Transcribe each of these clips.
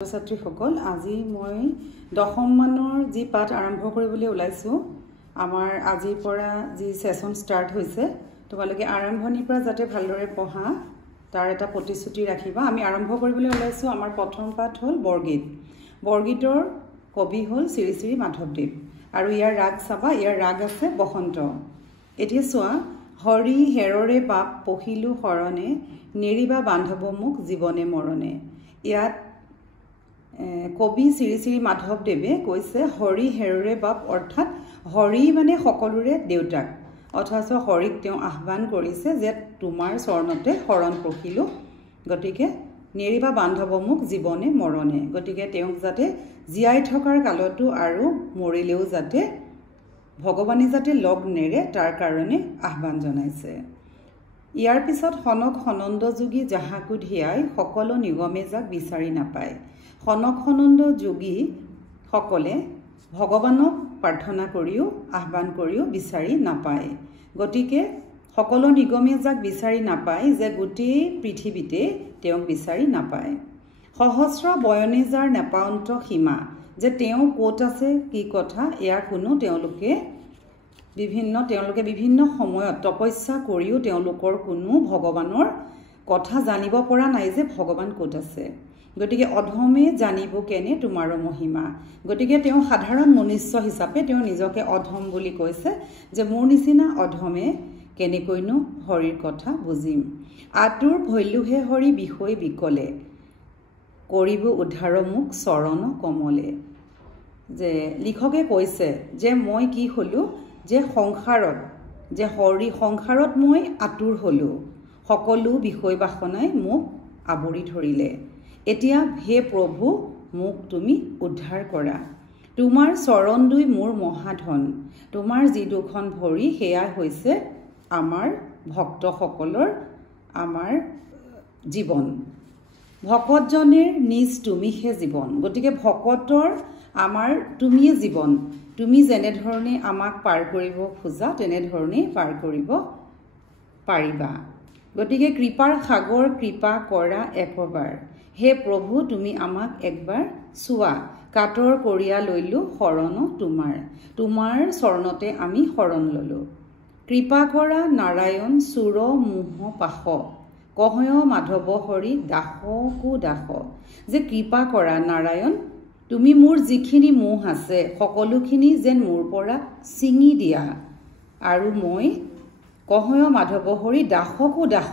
ছাত্ৰীসকল আজি মই দশম মানৰ যি পাঠ আৰম্ভ কৰিবলৈ ওলাইছো আমাৰ আজিৰ পৰা যি সেশন ষ্টাৰ্ট হৈছে তোমালোকে আৰম্ভণিৰ পৰা যাতে ভালদৰে পঢ়া তাৰ এটা প্ৰতিশ্ৰুতি ৰাখিবা আমি আৰম্ভ কৰিবলৈ ওলাইছো আমাৰ প্ৰথম পাঠ হ'ল বৰগীত বৰগীতৰ কবি হ'ল শ্ৰী শ্ৰী মাধৱদেৱ আৰু ইয়াৰ ৰাগ চাবা ইয়াৰ ৰাগ আছে বসন্ত এতিয়া চোৱা হৰি হেৰৰে বাপ পহিলু শৰণে নেৰিবা বান্ধৱ মুখ জীৱনে মৰণে ইয়াত কবি শ্ৰী শ্ৰী মাধৱদেৱে কৈছে হৰি হেৰৰে বাপ অৰ্থাৎ হৰি মানে সকলোৰে দেউতাক অথচ হৰিক তেওঁ আহ্বান কৰিছে যে তোমাৰ চৰণতে শৰণ পখিলো গতিকে নেৰিবা বান্ধৱ মুখ জীৱনে মৰণে গতিকে তেওঁক যাতে জীয়াই থকাৰ কালতো আৰু মৰিলেও যাতে ভগৱানে যাতে লগ নেৰে তাৰ কাৰণে আহ্বান জনাইছে ইয়াৰ পিছত হনক হনন্দ যোগী যাহাকু ধিয়াই সকলো নিগমে যাক বিচাৰি নাপায় হনক হনন্দ যোগী সকলে ভগৱানক প্ৰাৰ্থনা কৰিও আহ্বান কৰিও বিচাৰি নাপায় গতিকে সকলো নিগমে যাক বিচাৰি নাপায় যে গোটেই পৃথিৱীতে তেওঁক বিচাৰি নাপায় সহস্ৰ বয়নে যাৰ নেপাৱন্ত সীমা যে তেওঁ ক'ত আছে কি কথা ইয়াৰ কোনো তেওঁলোকে বিভিন্ন সময়ত তপস্যা কৰিও তেওঁলোকৰ কোনো ভগৱানৰ কথা জানিব পৰা নাই যে ভগৱান ক'ত আছে গতিকে অধমে জানিব কেনে তোমাৰ মহিমা গতিকে তেওঁ সাধাৰণ মনুষ্য হিচাপে তেওঁ নিজকে অধম বুলি কৈছে যে মোৰ নিচিনা অধমে কেনেকৈনো হৰিৰ কথা বুজিম আতুৰ ভৈলুহে হৰি বিষয় বিকলে কৰিব উদ্ধাৰ মুখ চৰণ কমলে যে লিখকে কৈছে যে মই কি হলো যে সংসাৰত যে হৰি সংসাৰত মই আতুৰ হলো সকলো বিষয় বাসনাই মোক আবৰি ধৰিলে এতিয়া হে প্ৰভু মোক তুমি উদ্ধাৰ কৰা তোমাৰ চৰণ দুই মোৰ মহাধন তোমাৰ যি দুখন ভৰি হেয়া হৈছে আমাৰ ভক্তসকলৰ আমাৰ জীৱন ভকতজনেৰ নিজ তুমিহে জীৱন গতিকে ভকতৰ আমাৰ তুমিয়ে জীৱন তুমি যেনে ধৰণে আমাক পাৰ কৰিব খোজা তেনে ধৰণে পাৰ কৰিব পাৰিবা গতিকে কৃপাৰ সাগৰ কৃপা কৰা একবাৰ হে প্ৰভু তুমি আমাক একবাৰ চোৱা কাটৰ কৰিয়া লৈলো শৰণ তোমাৰ চৰণতে আমি শৰণ ললো কৃপা কৰা নাৰায়ণ চুৰ মোহ পাশ কহয় মাধৱ হৰি দাসকো দাস যে কৃপা কৰা নাৰায়ণ তুমি মোৰ যিখিনি মোহ আছে সকলোখিনি যেন মোৰ পৰা ছিঙি দিয়া আৰু মই কহয় মাধৱ হৰি দাসকো দাস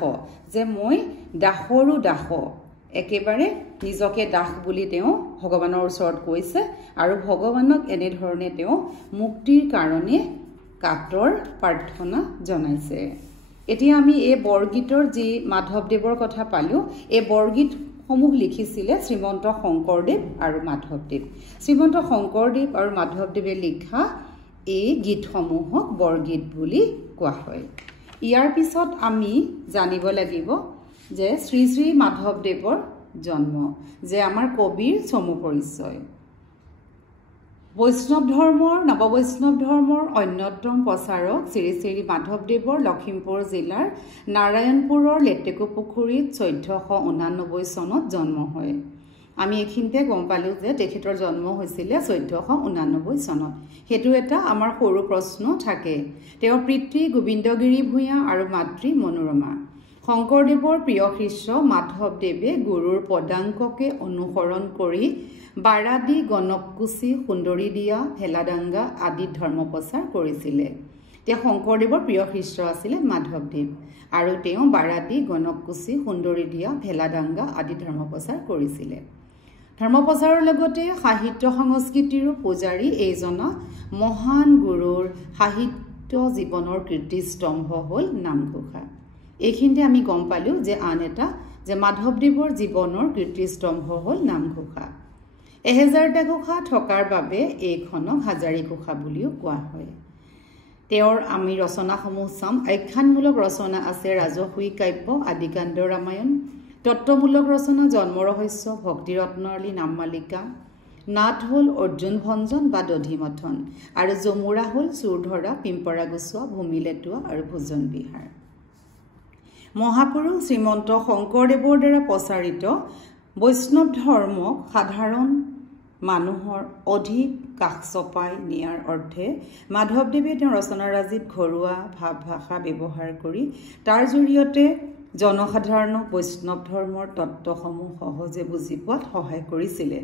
যে মই দাসৰো দাস একেবাৰে নিজকে দাস বুলি তেওঁ ভগৱানৰ ওচৰত কৈছে আৰু ভগৱানক এনে ধৰণে তেওঁ মুক্তিৰ কাৰণে কাতৰ প্ৰাৰ্থনা জনাইছে এতিয়া আমি এই বৰগীতৰ যি মাধৱদেৱৰ কথা পালো এই বৰগীত সমূহ লিখিছিলে শ্ৰীমন্ত শংকৰদেৱ আৰু মাধৱদেৱ শ্ৰীমন্ত শংকৰদেৱ আৰু মাধৱদেৱে লিখা এই গীতসমূহক বৰগীত বুলি কোৱা হয় ইয়াৰ পিছত আমি জানিব লাগিব যে শ্ৰী শ্ৰী মাধৱদেৱৰ জন্ম যে আমাৰ কবিৰ চমু পৰিচয় বৈষ্ণৱ ধৰ্মৰ নৱবৈষ্ণৱ ধৰ্মৰ অন্যতম প্ৰচাৰক শ্ৰী শ্ৰী মাধৱদেৱৰ লখিমপুৰ জিলাৰ নাৰায়ণপুৰৰ লেটেকু পুখুৰীত 1489 চনত জন্ম হয় আমি এইখিনিতে গম পালো যে তেখেতৰ জন্ম হৈছিল 1489 চনত হেতু এটা আমাৰ সৰু প্ৰশ্ন থাকে তেওঁৰ পিতৃ গোবিন্দগিৰি ভূঞা আৰু মাতৃ মনোৰমা শংকৰদেৱৰ প্ৰিয় শিষ্য মাধৱদেৱে গুৰুৰ পদাঙ্ককে অনুসৰণ কৰি বাৰাদি গণকুচি সুন্দৰী দিয়া ভেলাডাংগা আদি ধৰ্ম প্ৰচাৰ কৰিছিলে তেওঁ শংকৰদেৱৰ প্ৰিয় শিষ্য আছিলে মাধৱদেৱ আৰু তেওঁ বাৰাদি গণকুচি সুন্দৰী দিয়া ভেলাডাংগা আদি ধৰ্ম প্ৰচাৰ কৰিছিলে ধৰ্ম প্ৰচাৰৰ লগতে সাহিত্য সংস্কৃতিৰো পূজাৰী এইজনা মহান গুৰুৰ সাহিত্য জীৱনৰ কীৰ্তিস্তম্ভ হ'ল নামঘোষা এইখিনিতে আমি গম পালো যে আন এটা যে মাধৱদেৱৰ জীৱনৰ কীৰ্তিস্তম্ভ হ'ল নামঘোষা 1000টা ঘোষা থকাৰ বাবে এইখনক হাজাৰী ঘোষা বুলিও কোৱা হয় তেওঁৰ আমি ৰচনাসমূহ চাম আখ্যানমূলক ৰচনা আছে ৰাজহুই কাব্য আদিকাণ্ড ৰামায়ণ তত্ত্বমূলক ৰচনা জন্ম ৰহস্য ভক্তিৰত্নাৱলী নামমালিকা নাট হ'ল অৰ্জুন ভঞ্জন বা দধিমথন আৰু যমুৰা হ'ল চুৰধৰা পিম্পৰা গুচোৱা ভূমিলেটুৱা আৰু ভোজন বিহাৰ মহাপুৰুষ শ্ৰীমন্ত শংকৰদেৱৰ দ্বাৰা প্ৰচাৰিত বৈষ্ণৱ ধৰ্মক সাধাৰণ মানুহৰ অধিক কাষ চপাই নিয়াৰ অৰ্থে মাধৱদেৱে তেওঁৰ ৰচনাৰাজিত ঘৰুৱা ভাৱ ভাষা ব্যৱহাৰ কৰি তাৰ জৰিয়তে জনসাধাৰণক বৈষ্ণৱ ধৰ্মৰ তত্ত্বসমূহ সহজে বুজি পোৱাত সহায় কৰিছিলে।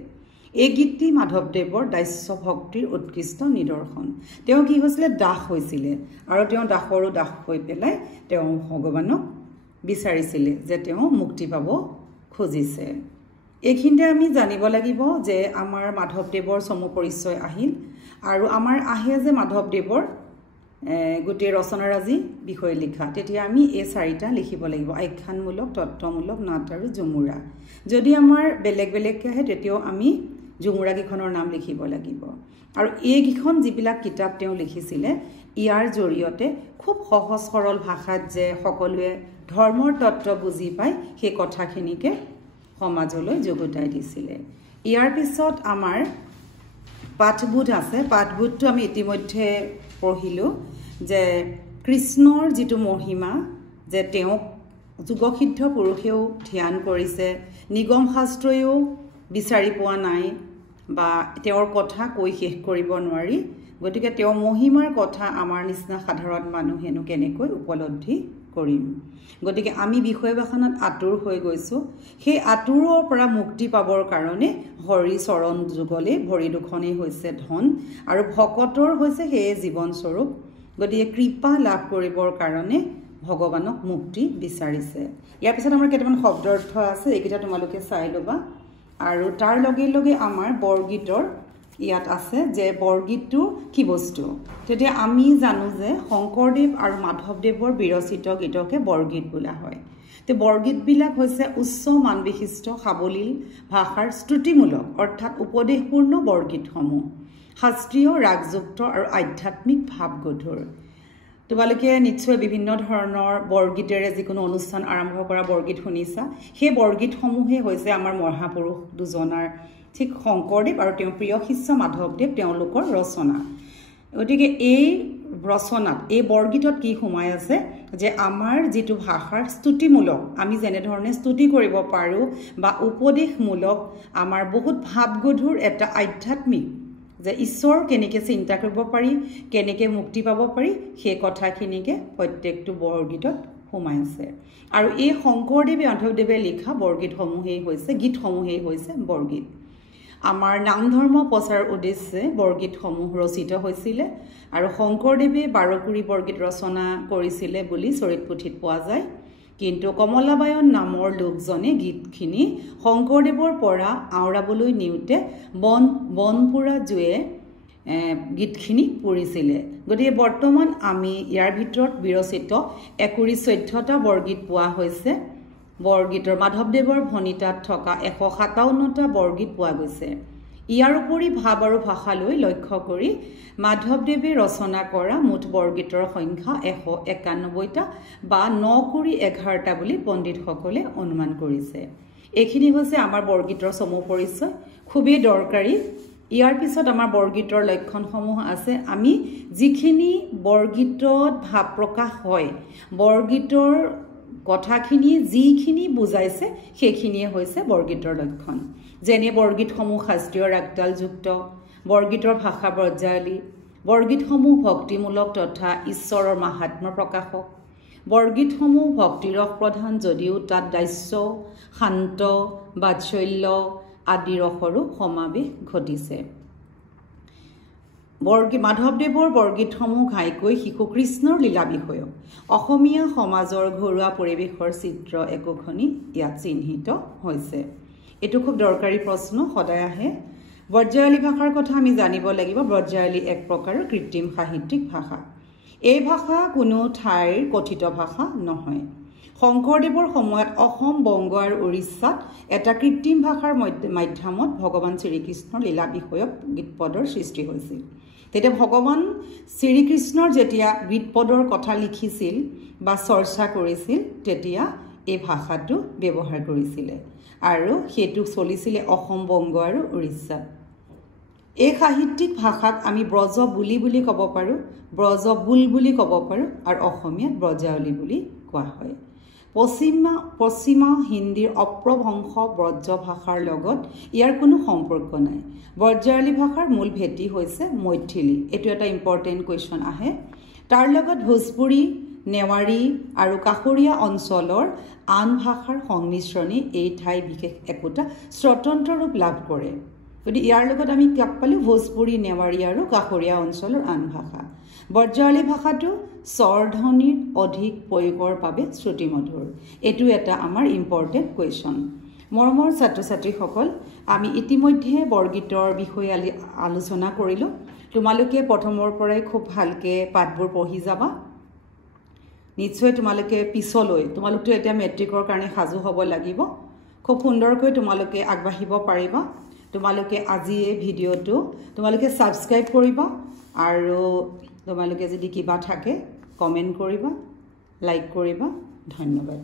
এই গীতটি মাধৱদেৱৰ দাস্য ভক্তিৰ উৎকৃষ্ট নিদৰ্শন। তেওঁ কি হৈছিলে, দাস হৈছিলে আৰু তেওঁ দাসৰো দাস হৈ পেলাই তেওঁ ভগৱানক বিচাৰিছিলে যে তেওঁ মুক্তি পাব খুজিছে। এইখিনিতে আমি জানিব লাগিব যে আমাৰ মাধৱদেৱৰ চমু পৰিচয় আহিল আৰু আমাৰ আহে যে মাধৱদেৱৰ গোটেই ৰচনাৰাজি বিষয়ে লিখা, তেতিয়া আমি এই চাৰিটা লিখিব লাগিব: আখ্যানমূলক, তত্ত্বমূলক, নাট আৰু ঝুমুৰা। যদি আমাৰ বেলেগ বেলেগকৈ আহে তেতিয়াও আমি ঝুমুৰাকেইখনৰ নাম লিখিব লাগিব। আৰু এইকেইখন যিবিলাক কিতাপ তেওঁ লিখিছিলে ইয়াৰ জৰিয়তে খুব সহজ সৰল ভাষাত যে সকলোৱে ধৰ্মৰ তত্ত্ব বুজি পায় সেই কথাখিনিকে সমাজলৈ যুগুতাই দিছিলে। ইয়াৰ পিছত আমাৰ পাঠবোধ আছে। পাঠবোধটো আমি ইতিমধ্যে পঢ়িলোঁ যে কৃষ্ণৰ যিটো মহিমা, যে তেওঁক যোগসিদ্ধ পুৰুষেও ধ্যান কৰিছে, নিগম শাস্ত্ৰইও বিচাৰি পোৱা নাই বা তেওঁৰ কথা কৈ শেষ কৰিব নোৱাৰি। গতিকে তেওঁৰ মহিমাৰ কথা আমাৰ নিচিনা সাধাৰণ মানুহেনো কেনেকৈ উপলব্ধি কৰিম। গতিকে আমি বিষয়বাসনত আঁতৰ হৈ গৈছোঁ। সেই আঁতৰৰ পৰা মুক্তি পাবৰ কাৰণে হৰি চৰণ যুগলে ভৰি দুখনেই হৈছে ধন আৰু ভকতৰ হৈছে সেয়ে জীৱনস্বৰূপ। গতিকে কৃপা লাভ কৰিবৰ কাৰণে ভগৱানক মুক্তি বিচাৰিছে। ইয়াৰ পিছত আমাৰ কেইটামান শব্দাৰ্থ আছে, এইকেইটা তোমালোকে চাই ল'বা। আৰু তাৰ লগে লগে আমাৰ বৰগীতৰ ইয়াত আছে যে বৰগীতটো কি বস্তু। তেতিয়া আমি জানো যে শংকৰদেৱ আৰু মাধৱদেৱৰ বিৰচিত গীতকে বৰগীত বোলা হয়। তো বৰগীতবিলাক হৈছে উচ্চ মানবিশিষ্ট সাৱলীল ভাষাৰ স্তুতিমূলক অৰ্থাৎ উপদেশপূৰ্ণ বৰগীতসমূহ, শাস্ত্ৰীয় ৰাগযুক্ত আৰু আধ্যাত্মিক ভাৱগধুৰ। তোমালোকে নিশ্চয় বিভিন্ন ধৰণৰ বৰগীতেৰে যিকোনো অনুষ্ঠান আৰম্ভ কৰা বৰগীত শুনিছা। সেই বৰগীতসমূহে হৈছে আমাৰ মহাপুৰুষ দুজনাৰ, ঠিক শংকৰদেৱ আৰু তেওঁৰ প্ৰিয় শিষ্য মাধৱদেৱ, তেওঁলোকৰ ৰচনা। গতিকে এই ৰচনাত, এই বৰগীতত কি সোমাই আছে যে আমাৰ যিটো ভাষাৰ স্তুতিমূলক, আমি যেনেধৰণে স্তুতি কৰিব পাৰোঁ বা উপদেশমূলক, আমাৰ বহুত ভাৱগধুৰ এটা আধ্যাত্মিক যে ঈশ্বৰ কেনেকৈ চিন্তা কৰিব পাৰি, কেনেকৈ মুক্তি পাব পাৰি, সেই কথাখিনিকে প্ৰত্যেকটো বৰগীতত সোমাই আছে। আৰু এই শংকৰদেৱে মাধৱদেৱে লিখা বৰগীতসমূহেই হৈছে, গীতসমূহেই হৈছে বৰগীত। আমাৰ নাম ধৰ্ম প্ৰচাৰৰ উদ্দেশ্যে বৰগীতসমূহ ৰচিত হৈছিলে আৰু শংকৰদেৱে 12কুৰি বৰগীত ৰচনা কৰিছিলে বুলি চৰিত পুথিত পোৱা যায়। কিন্তু কমলাবায়ন নামৰ লোকজনে গীতখিনি শংকৰদেৱৰ পৰা আওৰাবলৈ নিওঁতে বনপুৰা জুয়ে গীতখিনি পঢ়িছিলে। গতিকে বৰ্তমান আমি ইয়াৰ ভিতৰত বিৰচিত 114টা বৰগীত পোৱা হৈছে। বৰগীতৰ মাধৱদেৱৰ ভণিতাত থকা 157টা বৰগীত পোৱা গৈছে। ইয়াৰ উপৰি ভাৱ আৰু ভাষালৈ লক্ষ্য কৰি মাধৱদেৱে ৰচনা কৰা মুঠ বৰগীতৰ সংখ্যা 191টা বা 9x11টা বুলি পণ্ডিতসকলে অনুমান কৰিছে। এইখিনি হৈছে আমাৰ বৰগীতৰ চমু পৰিচয়, খুবেই দৰকাৰী। ইয়াৰ পিছত আমাৰ বৰগীতৰ লক্ষণসমূহ আছে। আমি যিখিনি বৰগীতত ভাৱ প্ৰকাশ হয়, বৰগীতৰ কথাখিনি যিখিনি বুজাইছে সেইখিনিয়ে হৈছে বৰগীতৰ লক্ষণ। যেনে বৰগীতসমূহ শাস্ত্ৰীয় ৰাগতালযুক্ত, বৰগীতৰ ভাষা ব্ৰজাৱলী, বৰগীতসমূহ ভক্তিমূলক তথা ঈশ্বৰৰ মাহাত্ম্য প্ৰকাশক, বৰগীতসমূহ ভক্তিৰস প্ৰধান যদিও তাত দাস্য, শান্ত, বাৎসল্য আদি ৰসৰো সমাৱেশ ঘটিছে। মাধৱদেৱৰ বৰগীতসমূহ ঘাইকৈ শিশু কৃষ্ণৰ লীলা বিষয়ক অসমীয়া সমাজৰ ঘৰুৱা পৰিৱেশৰ চিত্ৰ একোখনি ইয়াত চিহ্নিত হৈছে। এইটো খুব দৰকাৰী প্ৰশ্ন, সদায় আহে। ব্ৰজাৱলী ভাষাৰ কথা আমি জানিব লাগিব। ব্ৰজাৱলী এক প্ৰকাৰৰ কৃত্ৰিম সাহিত্যিক ভাষা। এই ভাষা কোনো ঠাইৰ কথিত ভাষা নহয়। শংকৰদেৱৰ সময়ত অসম, বংগ আৰু উৰিষ্যাত এটা কৃত্ৰিম ভাষাৰ মাধ্যমত ভগৱান শ্ৰীকৃষ্ণৰ লীলা বিষয়ক গীতপদৰ সৃষ্টি হৈছিল। তেতিয়া ভগৱান শ্ৰীকৃষ্ণৰ যেতিয়া গীতপদৰ কথা লিখিছিল বা চৰ্চা কৰিছিল, তেতিয়া এই ভাষাটো ব্যৱহাৰ কৰিছিলে আৰু সেইটো চলিছিলে অসম, বংগ আৰু উৰিষ্যাত। এই সাহিত্যিক ভাষাক আমি ব্ৰজ বুলি ক'ব পাৰোঁ, ব্ৰজ বুল বুলি ক'ব পাৰোঁ আৰু অসমীয়াত ব্ৰজাৱলী বুলি কোৱা হয়। পশ্চিমা হিন্দীৰ অপ্ৰভংশ ব্ৰজ ভাষাৰ লগত ইয়াৰ কোনো সম্পৰ্ক নাই ব্ৰজাৱলী ভাষাৰ মূল ভেটি হৈছে মৈথিলী এটো এটা ইম্পৰ্টেন্ট কোৱেশ্চন আহে তাৰ লগত ভোজপুৰী নেৱাৰী আৰু কাষৰীয়া অঞ্চলৰ আন ভাষাৰ সংমিশ্ৰণে এই ঠাই বিশেষ একোটা স্বতন্ত্ৰ ৰূপ লাভ কৰে গতি ইয়াৰ লগত আমি কাক পালো ভোজপুৰী নেৱাৰী আৰু কাষৰীয়া অঞ্চলৰ আন ভাষা ব্ৰজাৱলী ভাষাটো স্বৰধ্বনিৰ অধিক প্ৰয়োগৰ বাবে শ্ৰুতিমধুৰ এটো এটা আমাৰ ইম্পৰ্টেন্ট কোৱেশ্চন মৰমৰ ছাত্ৰ ছাত্ৰীসকল আমি ইতিমধ্যে বৰগীতৰ বিষয়ে আলোচনা কৰিলো তোমালোকে প্ৰথমৰ পৰাই খুব ভালকে পাঠবোৰ পঢ়ি যাবা নিশ্চয় তোমালোকে পিছলৈ তোমালোকটো এতিয়া মেট্ৰিকৰ কাৰণে সাজু হ'ব লাগিব খুব সুন্দৰকৈ তোমালোকে আগবাঢ়িব পাৰিবা তোমালোকে আজি এই ভিডিওটো তোমালোকে সাবস্ক্ৰাইব কৰিবা আৰু তোমালোকে যদি কিবা থাকে কমেন্ট কৰিবা লাইক কৰিবা ধন্যবাদ